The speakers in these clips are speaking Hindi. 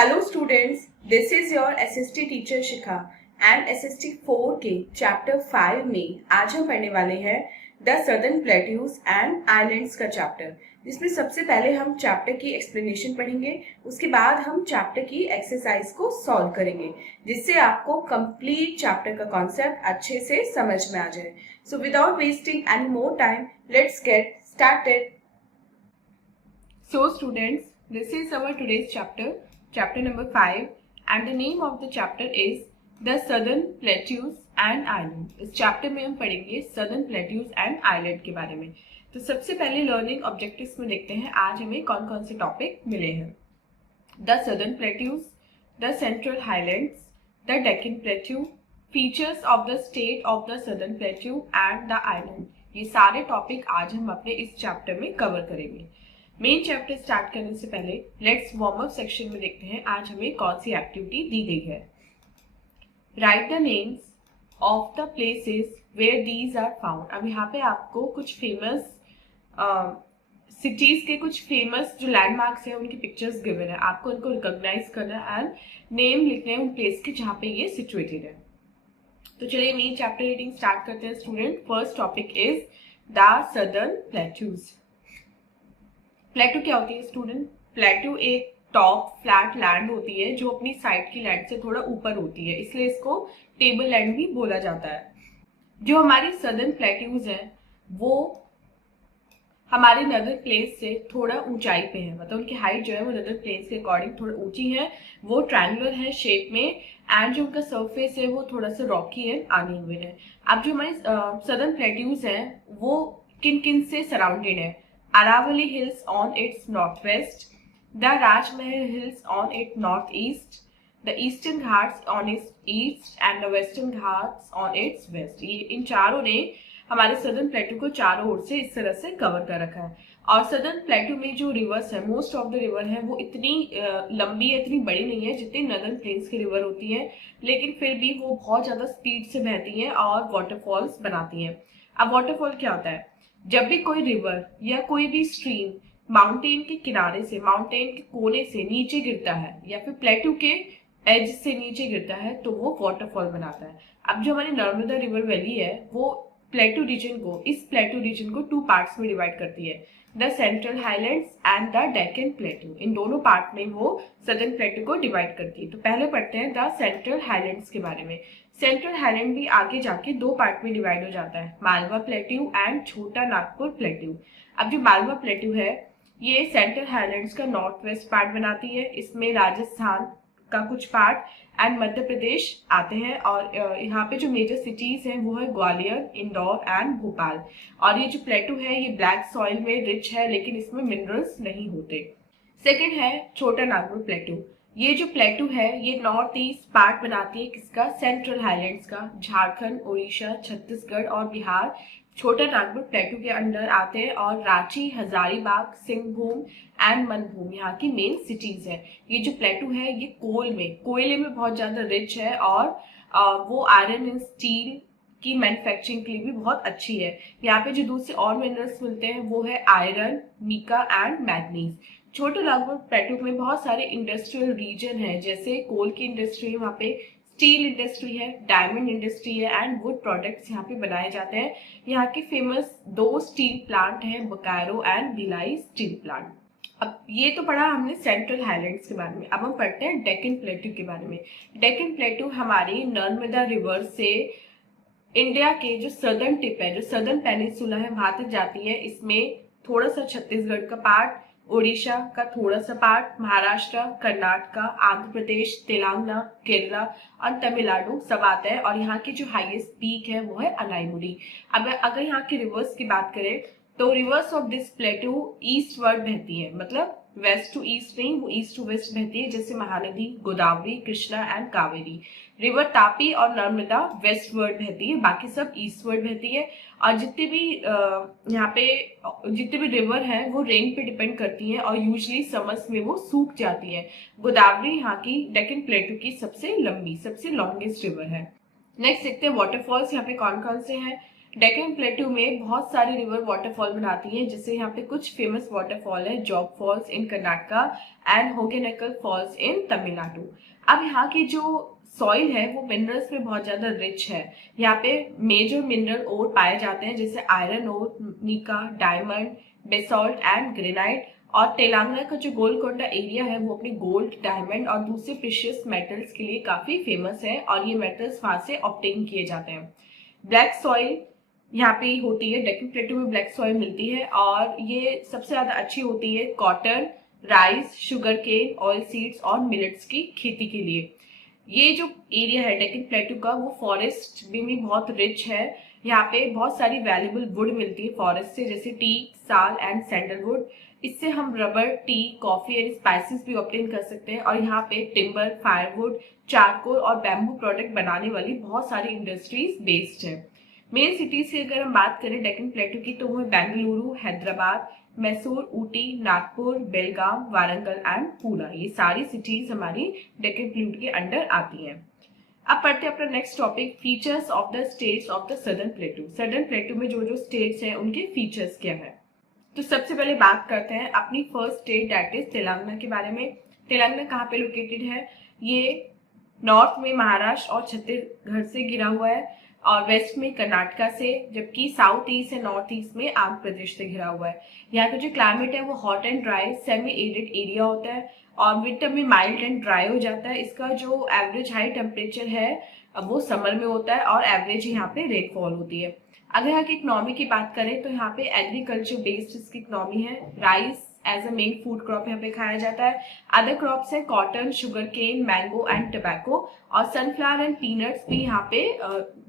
Hello students, this is your SST teacher Shikha and SST 4 के चैप्टर 5 में आज हम पढ़ने वाले हैं the southern plateaus and islands का चैप्टर, जिसमें सबसे पहले हम चैप्टर की एक्सप्लेनेशन पढ़ेंगे। उसके बाद हम चैप्टर की एक्सरसाइज को सॉल्व करेंगे, जिससे आपको कंप्लीट चैप्टर का कॉन्सेप्ट अच्छे से समझ में आ जाए। So without wasting any more time, let's get started. So students, this is our today's chapter number 5, and the name of the chapter is the Southern Plateaus and Islands। इस चैप्टर में हम पढ़ेंगे Southern Plateaus and Island के बारे में। तो सबसे पहले लर्निंग ऑब्जेक्टिव्स में देखते हैं आज हमें कौन कौन से टॉपिक मिले हैं। The Southern Plateaus, the Central Highlands, the Deccan Plateau, features of the state of the Southern Plateau and the Island। ये सारे टॉपिक आज हम अपने इस चैप्टर में कवर करेंगे। मेन चैप्टर स्टार्ट करने से पहले लेट्स वार्म अप सेक्शन में देखते हैं आज हमें कौन सी एक्टिविटी दी गई है। Write the names of the places where these are found. अब यहाँ पे आपको कुछ फेमस सिटीज के कुछ फेमस जो लैंडमार्क्स हैं उनकी पिक्चर्स गिवन है, आपको उनको रिकॉग्नाइज करना है एंड नेम लिखने हैं उन प्लेस के जहाँ पे ये सिचुएटेड है। तो चलिए मेन चैप्टर रीडिंग स्टार्ट करते हैं student. First topic is the southern plateaus. प्लेटू क्या होती है स्टूडेंट? प्लेटू एक टॉप फ्लैट लैंड होती है जो अपनी साइड की लैंड से थोड़ा ऊपर होती है, इसलिए इसको टेबल लैंड भी बोला जाता है। जो हमारी सदर्न प्लेट्यूज है वो हमारे नदर प्लेन्स से थोड़ा ऊंचाई पे है, मतलब उनकी हाइट जो है वो नदर प्लेन्स के अकॉर्डिंग थोड़ा ऊंची है। वो ट्रायंगुलर है शेप में एंड जो उनका सरफेस है वो थोड़ा सा रॉकी एंड अनइवन है। अब जो हमारी सदर्न प्लेट्यूज है वो किन किन से सराउंडेड है? Aravalli Hills on its northwest, the Rajmahal Hills on its northeast, the Eastern Ghats on its east and the Western Ghats on its west। ये इन चारों ने हमारे सदर्न प्लेटू को चारों ओर से इस तरह से कवर कर रखा है। और सदर्न प्लेटू में जो रिवर्स है, मोस्ट ऑफ द रिवर है वो इतनी लंबी है, इतनी बड़ी नहीं है जितनी नदर्न प्लेन्स की रिवर होती है, लेकिन फिर भी वो बहुत ज्यादा स्पीड से बहती है और वाटरफॉल्स बनाती है। अब वाटरफॉल क्या होता है? जब भी कोई रिवर या कोई भी स्ट्रीम माउंटेन के किनारे से, माउंटेन के कोने से नीचे गिरता है या फिर प्लेटू के एज से नीचे गिरता है तो वो वाटरफॉल बनाता है। अब जो हमारी नर्मदा रिवर वैली है वो प्लेटू रीजन को, इस प्लेटू रीजन को 2 पार्ट्स में डिवाइड करती है, the central highlands and the Deccan plateau. इन दोनों पार्ट में वो सदर्न प्लेटू को डिवाइड करती है। तो पहले पढ़ते हैं द सेंट्रल हाईलैंड्स के बारे में। सेंट्रल हाईलैंड भी आगे जाके 2 पार्ट में डिवाइड हो जाता है, मालवा प्लेट्यू एंड छोटा नागपुर प्लेट्यू। अब जो मालवा प्लेट्यू है ये सेंट्रल हाईलैंड्स का नॉर्थ वेस्ट पार्ट बनाती है। इसमें राजस्थान का कुछ पार्ट एंड मध्य प्रदेश आते हैं और यहाँ पे जो मेजर सिटीज हैं वो है ग्वालियर, इंदौर एंड भोपाल। और ये जो प्लेटू है ये ब्लैक सॉइल में रिच है, लेकिन इसमें मिनरल्स नहीं होते। सेकेंड है छोटा नागपुर प्लेटू। ये जो प्लेटू है ये नॉर्थ ईस्ट पार्ट बनाती है किसका? सेंट्रल हाईलैंड्स का। झारखंड, उड़ीसा, छत्तीसगढ़ और बिहार छोटा नागपुर प्लेटू के अंडर आते हैं और रांची, हजारीबाग, सिंहभूम एंड मनभूम यहाँ की मेन सिटीज है। ये जो प्लेटू है ये कोयले में बहुत ज्यादा रिच है और वो आयरन एंड स्टील की मैन्युफैक्चरिंग के लिए भी बहुत अच्छी है। यहाँ पे जो दूसरे और मिनरल्स मिलते हैं वो है आयरन, मीका एंड मैग्नीज। छोटे नागपुर प्लेटू में बहुत सारे इंडस्ट्रियल रीजन है, जैसे कोल की इंडस्ट्री है, वहाँ पे स्टील इंडस्ट्री है, डायमंड इंडस्ट्री है एंड वुड प्रोडक्ट्स यहाँ पे बनाए जाते हैं। यहाँ के फेमस 2 स्टील प्लांट हैं, Bokaro and Bhilai steel plant. अब ये तो पढ़ा हमने सेंट्रल हाईलैंड्स के बारे में। अब हम पढ़ते हैं डेक्कन प्लेटू के बारे में। डेक्कन प्लेटू हमारी नर्मदा रिवर से इंडिया के जो सदर्न टिप है, जो सदर्न पेनिनसुला है, वहां तक जाती है। इसमें थोड़ा सा छत्तीसगढ़ का पार्ट, उड़ीसा का थोड़ा सा पार्ट, महाराष्ट्र, कर्नाटका, आंध्र प्रदेश, तेलंगाना, केरला और तमिलनाडु सब आता है। और यहाँ की जो हाईएस्ट पीक है वो है अनाईमुडी। अब अगर यहाँ की रिवर्स की बात करें तो रिवर्स ऑफ दिस प्लेटू ईस्टवर्ड बहती है, मतलब वेस्ट टू ईस्ट नहीं, वो ईस्ट टू वेस्ट बहती है, जैसे महानदी, गोदावरी, कृष्णा एंड कावेरी। रिवर तापी और नर्मदा वेस्टवर्ड बहती है, बाकी सब ईस्टवर्ड बहती है। और जितने भी यहाँ पे जितने भी रिवर हैं वो रेन पे डिपेंड करती हैं और यूजुअली समर्स में वो सूख जाती है। गोदावरी यहाँ की डेक्कन प्लेटू की सबसे लंबी, सबसे लॉन्गेस्ट रिवर है। नेक्स्ट देखते हैं वाटरफॉल्स यहाँ पे कौन कौन से हैं। डेक्कन प्लेटू में बहुत सारी रिवर वाटरफॉल बनाती हैं, जिससे यहाँ पे कुछ फेमस वाटरफॉल है jog falls in Karnataka and Hogenakkal falls in Tamil Nadu. अब यहाँ की जो सॉइल है वो मिनरल्स में बहुत ज्यादा रिच है। यहाँ पे मेजर मिनरल ओर पाए जाते हैं जैसे iron ore, mica, diamond, basalt and granite. और तेलंगाना का जो गोलकोंडा एरिया है वो अपने गोल्ड, डायमंड और दूसरे प्रेशियस मेटल्स के लिए काफी फेमस है और ये मेटल्स वहां से ऑब्टेन किए जाते हैं। ब्लैक सॉइल यहाँ पे होती है, डेक्कन प्लेटू में ब्लैक सॉइल मिलती है और ये सबसे ज्यादा अच्छी होती है cotton, rice, sugar cane, oil seeds और मिलेट्स की खेती के लिए। ये जो एरिया है डेक्कन प्लेटू का वो फॉरेस्ट में भी बहुत रिच है। यहाँ पे बहुत सारी वैल्यूबल वुड मिलती है फॉरेस्ट से, जैसे टी, साल एंड सैंडलवुड। इससे हम rubber, T, coffee and spices भी ऑब्टेन कर सकते हैं। और यहाँ पे टिम्बर, फायरवुड, चारकोल और बैम्बू प्रोडक्ट बनाने वाली बहुत सारी इंडस्ट्रीज बेस्ड है। मेन सिटीज की अगर हम बात करें डेक्कन प्लेटू की तो वो है बेंगलुरु, हैदराबाद, मैसूर, ऊटी, नागपुर, बेलगाम, वारंगल एंड पूना। ये सारी सिटीज हमारी डेक्कन प्लेटू के अंडर आती हैं। अब पढ़ते हैं अपना next topic, features of the states of the southern प्लेटू। Southern प्लेटू में जो जो स्टेट्स हैं उनके फीचर्स क्या है। तो सबसे पहले बात करते हैं अपनी first state that is Telangana के बारे में। तेलंगाना कहाँ पे लोकेटेड है? ये नॉर्थ में महाराष्ट्र और छत्तीसगढ़ से घिरा हुआ है और वेस्ट में कर्नाटका से, जबकि south east and north east में आंध्र प्रदेश से घिरा हुआ है। यहाँ का जो क्लाइमेट है वो hot and dry semi arid area होता है और विंटर में माइल्ड एंड ड्राई हो जाता है। इसका जो एवरेज हाई टेम्परेचर है वो समर में होता है और एवरेज यहाँ पे रेनफॉल होती है। अगर यहाँ की इकोनॉमी की बात करें तो यहाँ पे एग्रीकल्चर बेस्ड इसकी इकोनॉमी है। Rice as a main food crop यहाँ पे खाया जाता है। अदर क्रॉप्स है cotton, sugar cane, mango and tobacco और सनफ्लावर एंड पीनट्स भी यहाँ पे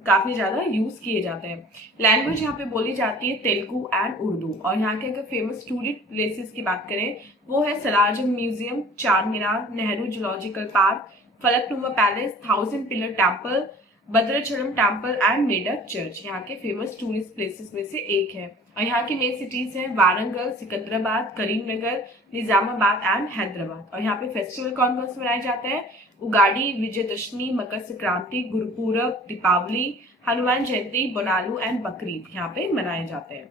काफी ज्यादा यूज किए जाते हैं। लैंग्वेज यहाँ पे बोली जाती है तेलुगु एंड उर्दू। और यहाँ के अगर फेमस टूरिस्ट प्लेसेस की बात करें वो है Salar Jung museum, Charminar, Nehru zoological park, Falaknuma palace, 1000 pillar temple, Bhadrachalam temple and Medak church यहाँ के फेमस टूरिस्ट प्लेसेस में से एक है। और यहाँ की मेन सिटीज हैं वारंगल, सिकंदराबाद, करीमनगर, निजामाबाद एंड हैदराबाद। और यहाँ पे फेस्टिवल कौन कौन से मनाए जाते हैं? उगाड़ी, विजयदशमी, मकर संक्रांति, गुरुपूरब, दीपावली, हनुमान जयंती, बोनालू एंड बकरीद यहाँ पे मनाए जाते हैं।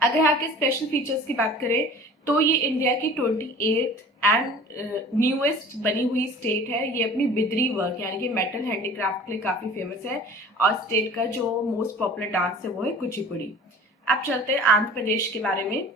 अगर यहाँ के स्पेशल फीचर्स की बात करें तो ये इंडिया की 28th एंड न्यूएस्ट बनी हुई स्टेट है। ये अपनी बिदरी वर्क यानी कि मेटल हैंडीक्राफ्ट के लिए काफी फेमस है और स्टेट का जो मोस्ट पॉपुलर डांस है वो है कुचिपुड़ी। अब चलते हैं आंध्र प्रदेश के बारे में।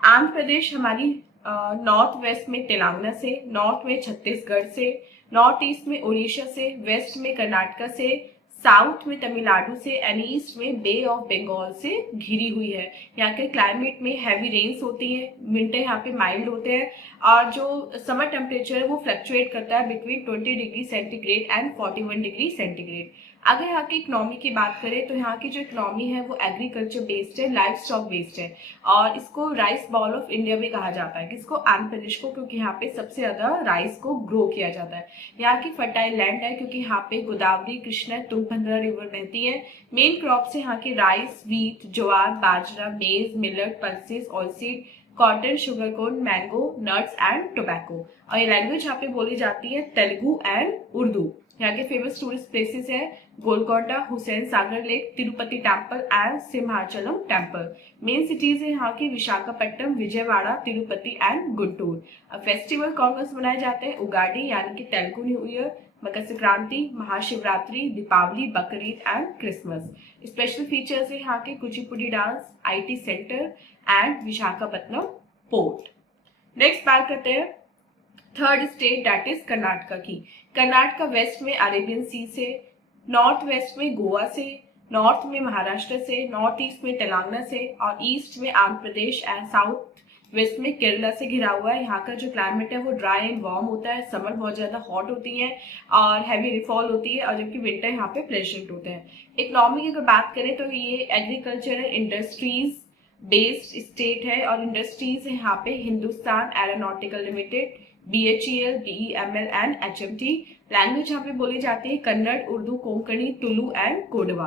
आंध्र प्रदेश हमारी नॉर्थ वेस्ट में तेलंगाना से, नॉर्थ में छत्तीसगढ़ से, नॉर्थ ईस्ट में उड़ीसा से, वेस्ट में कर्नाटका से, साउथ में तमिलनाडु से एंड ईस्ट में बे ऑफ बंगाल से घिरी हुई है। यहाँ के क्लाइमेट में हैवी रेन्स होती है, विंटर यहाँ पे माइल्ड होते हैं और जो समर टेम्परेचर है वो फ्लक्चुएट करता है between 20 degree centigrade and 41 degree centigrade. अगर यहाँ की इकोनॉमी की बात करें तो यहाँ की जो इकोनॉमी है वो एग्रीकल्चर बेस्ड है, लाइफ स्टॉक बेस्ड है और इसको राइस बॉल ऑफ इंडिया भी कहा जाता है। किसको? आंध्र प्रदेश को, क्योंकि यहाँ पे सबसे ज्यादा राइस को ग्रो किया जाता है। यहाँ की फर्टाइल लैंड है क्योंकि यहाँ पे गोदावरी, कृष्णा, तुंगभद्रा रिवर बहती है। मेन क्रॉप्स है यहाँ की rice, wheat, jowar, bajra, maize, millet, pulses, oilseed, cotton, sugarcane, mango, nuts and tobacco. और ये लैंग्वेज यहाँ पे बोली जाती है तेलुगु एंड उर्दू। यहाँ के फेमस टूरिस्ट प्लेसेस है Golconda, Hussain Sagar lake, Tirupati temple and Simhachalam temple. Main cities है यहाँ की विशाखापट्टनम, विजयवाड़ा, तिरुपति एंड गुंटूर। अब फेस्टिवल कौन कौन से मनाए जाते हैं? उगाड़ी यानी कि Telugu new year, Makar Sankranti, Mahashivratri, Deepavali, Bakrid and Christmas. Special features है यहाँ के Kuchipudi dance, IT centre and Visakhapatnam port. Next बात करते हैं third state that is Karnataka की। कर्नाटका वेस्ट में अरेबियन सी से, नॉर्थ वेस्ट में गोवा से, नॉर्थ में महाराष्ट्र से, नॉर्थ ईस्ट में तेलंगाना से और ईस्ट में Andhra Pradesh and south west में केरला से घिरा हुआ है। यहाँ का जो क्लाइमेट है वो ड्राई एंड वार्म होता है, समर बहुत ज्यादा हॉट होती है और हैवी रेनफॉल होती है और जबकि विंटर यहाँ पे प्लेजेंट होते हैं। इकोनॉमी की अगर बात करें तो ये agriculture and industries based state है और इंडस्ट्रीज है यहाँ पे Hindustan aeronautical limited, BHEL, BEML and HMT। Language यहाँ पे बोली जाती है Kannada, Urdu, Konkani, Tulu and Kodava.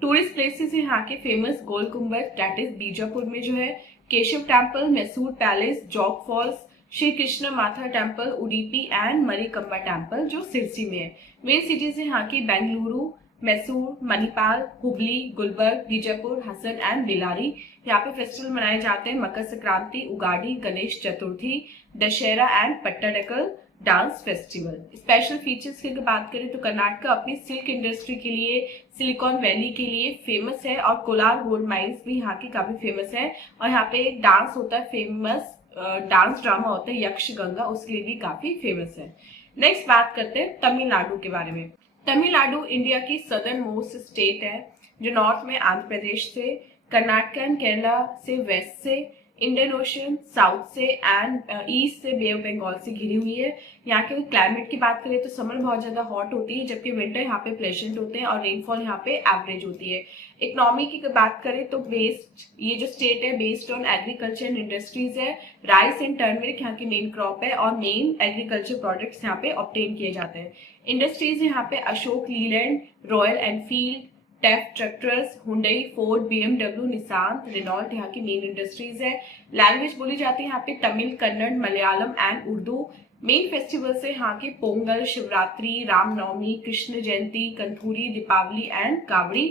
Tourist places है यहाँ के famous Gol Gumbaz that is Bijapur में जो है, Keshava temple, Mysore palace, Jog falls, Shri Krishna Matha temple, Udupi and Marikamba temple जो सिरसी में है। मेन सिटीज है यहाँ की बेंगलुरु, मैसूर, मणिपाल, हुबली, गुलबर्ग, बीजापुर, हसन एंड बेलारी। यहाँ पे फेस्टिवल मनाए जाते हैं Makar Sankranti, Ugadi, Ganesh Chaturthi, Dussehra and Pattadakal dance festival. Special features की अगर बात करें तो कर्नाटक अपनी सिल्क इंडस्ट्री के लिए, सिलिकॉन वैली के लिए फेमस है और कोलार गोल्ड माइंस भी यहाँ की काफी फेमस है। और यहाँ पे एक डांस होता है फेमस, डांस ड्रामा होता है यक्षगंगा, उसके लिए भी काफी फेमस है। नेक्स्ट बात करते हैं तमिलनाडु के बारे में। तमिलनाडु इंडिया की सदर्न मोस्ट स्टेट है, जो नॉर्थ में आंध्र प्रदेश से, कर्नाटक एंड केरला से वेस्ट से, इंडियन ओशन साउथ से एंड ईस्ट से बे ऑफ बंगाल से घिरी हुई है। यहाँ के क्लाइमेट की बात करें तो समर बहुत ज्यादा हॉट होती है, जबकि विंटर यहाँ पे प्लेजेंट होते हैं और रेनफॉल यहाँ पे एवरेज होती है। इकोनॉमी की बात करें तो ये जो स्टेट है based on agriculture and industries है। राइस एंड टर्मरिक यहाँ की मेन क्रॉप है और मेन एग्रीकल्चर प्रोडक्ट्स यहाँ पे ऑब्टेन किए जाते हैं। इंडस्ट्रीज यहाँ पे Ashok Leyland, Royal Enfield, TAFE tractors, Hyundai, Ford, BMW, Nissan, Renault यहाँ की मेन इंडस्ट्रीज है। लैंग्वेज बोली जाती है यहाँ पे Tamil, Kannada, Malayalam and Urdu. Main festivals है यहाँ के Pongal, Shivratri, Ramnavami, Krishna Jayanti, Kanthuri, Deepavali and Kavadi.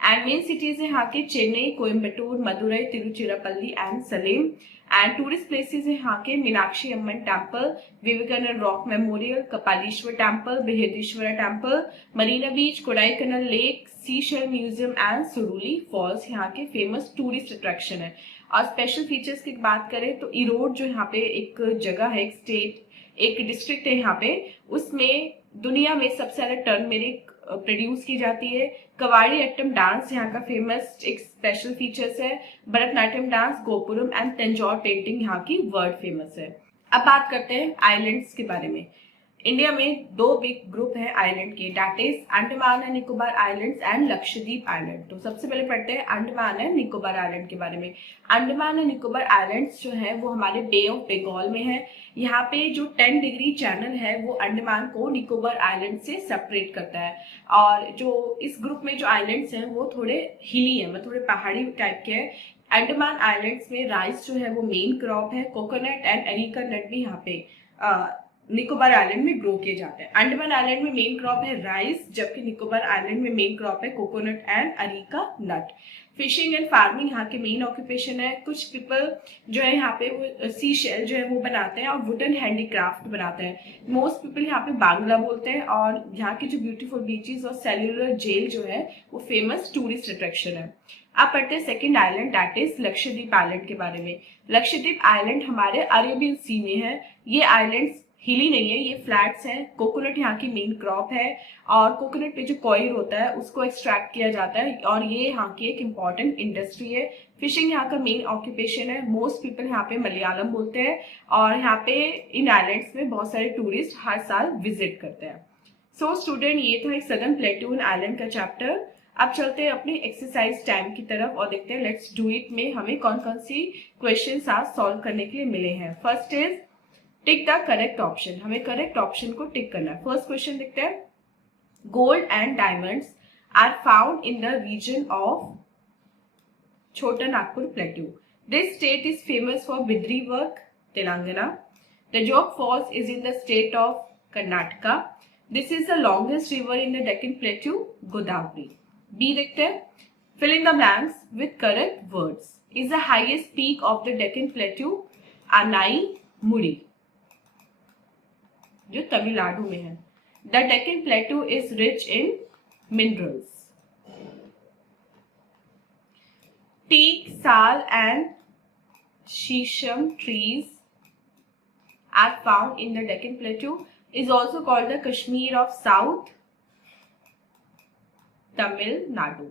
And main cities है यहाँ के Chennai, Coimbatore, Madurai, Tiruchirappalli and Salem. And tourist places है यहाँ के Meenakshi Amman temple, Vivekananda rock memorial, Kapaleeshwarar temple, Brihadeeswara temple, Marina beach, Kodaikanal lake, seashell museum and Suruli falls यहाँ के फेमस टूरिस्ट अट्रैक्शन है। और स्पेशल फीचर्स की बात करें तो इरोड जो यहाँ पे एक जगह है, एक स्टेट, एक डिस्ट्रिक्ट है यहाँ पे, उसमें दुनिया में सबसे ज्यादा टर्मरिक प्रोड्यूस की जाती है। कवाड़ी अट्टम डांस यहाँ का फेमस एक स्पेशल फीचर्स है। Bharatanatyam dance, gopuram and Tanjore painting यहाँ की वर्ल्ड फेमस है। अब बात करते हैं आइलैंड्स के बारे में। इंडिया में दो बिग ग्रुप है आइलैंड के, that is Andaman and Nicobar islands and Lakshadweep island. तो सबसे पहले पढ़ते हैं अंडमान एंड निकोबार आइलैंड के बारे में। अंडमान एंड निकोबार आइलैंड्स जो है वो हमारे बे ऑफ बंगाल में है। यहाँ पे जो 10 डिग्री चैनल है वो अंडमान को निकोबार आइलैंड से सेपरेट करता है। और जो इस ग्रुप में जो आइलैंड्स हैं वो थोड़े हिली है, मतलब थोड़े पहाड़ी टाइप के हैं। अंडमान आइलैंड्स में राइस जो है वो मेन क्रॉप है। कोकोनट एंड अरीका नट भी यहाँ पे निकोबार आइलैंड में ग्रो किए जाते हैं। अंडमान आइलैंड में मेन क्रॉप है राइस, जबकि निकोबार आइलैंड में मेन क्रॉप है coconut and areca nut. Fishing and farming यहाँ के मेन ऑक्यूपेशन है। कुछ पीपल जो है यहाँ पे वो सी शेल जो है वो बनाते हैं और वुडन हैंडीक्राफ्ट बनाते हैं। मोस्ट पीपल यहाँ पे बांग्ला बोलते हैं। और यहाँ की जो ब्यूटीफुल बीचेस और सेल्यूलर जेल जो है वो फेमस टूरिस्ट अट्रैक्शन है। अब पढ़ते हैं second island, that is Lakshadweep island के बारे में। लक्षद्वीप आइलैंड हमारे अरेबियन सी में है। ये आइलैंड हिली नहीं है, ये फ्लैट्स हैं। कोकोनट यहाँ की मेन क्रॉप है और कोकोनट पे जो कॉयर होता है उसको एक्सट्रैक्ट किया जाता है और ये यहाँ की एक इम्पॉर्टेंट इंडस्ट्री है। फिशिंग यहाँ का मेन ऑक्यूपेशन है। मोस्ट पीपल यहाँ पे मलयालम बोलते हैं और यहाँ पे इन आइलैंड्स में बहुत सारे टूरिस्ट हर साल विजिट करते हैं। सो स्टूडेंट, ये था एक सदर्न प्लेटू आइलैंड का चैप्टर। अब चलते हैं अपने एक्सरसाइज टाइम की तरफ और देखते हैं लेट्स डू इट में हमें कौन कौन सी क्वेश्चन आज सॉल्व करने के लिए मिले हैं। First is tick the correct option. हमें करेक्ट ऑप्शन को टिक करना है। फर्स्ट क्वेश्चन देखते हैं। Gold and diamonds are found in the region of Chota Nagpur plateau. This state is famous for Bidri work, Telangana. The Jog falls is in the state of Karnataka. This is the longest river in the Deccan plateau, Godavari. B देखते हैं। Fill in the blanks with correct words. Is the highest peak of the Deccan plateau Anai Mudi, जो तमिलनाडु में है। The Deccan plateau is rich in minerals. Teak, sal and sheesham trees are found in the Deccan Plateau, is also called the Kashmir of South Tamil Nadu.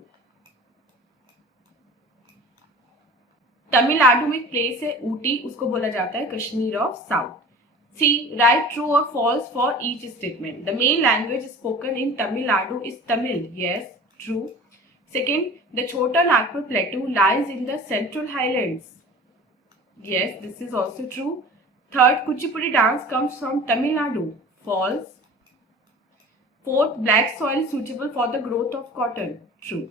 Tamil Nadu में एक प्लेस है ऊटी, उसको बोला जाता है Kashmir of south. C. Write true or false for each statement. The main language spoken in Tamil Nadu is Tamil. Yes, true. Second, the Chota Nagpur Plateau lies in the Central Highlands. Yes, this is also true. Third, Kuchipudi dance comes from Tamil Nadu. False. Fourth, black soil is suitable for the growth of cotton. True.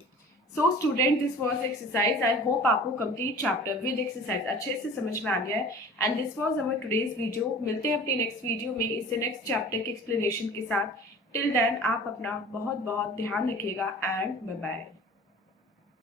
So student, this was exercise. I hope आपको complete chapter with exercise अच्छे से समझ में आ गया है। And this was our today's video. मिलते हैं अपनी next video में इससे next chapter के explanation के साथ। टिल देन आप अपना बहुत बहुत ध्यान रखिएगा एंड बाय बाय।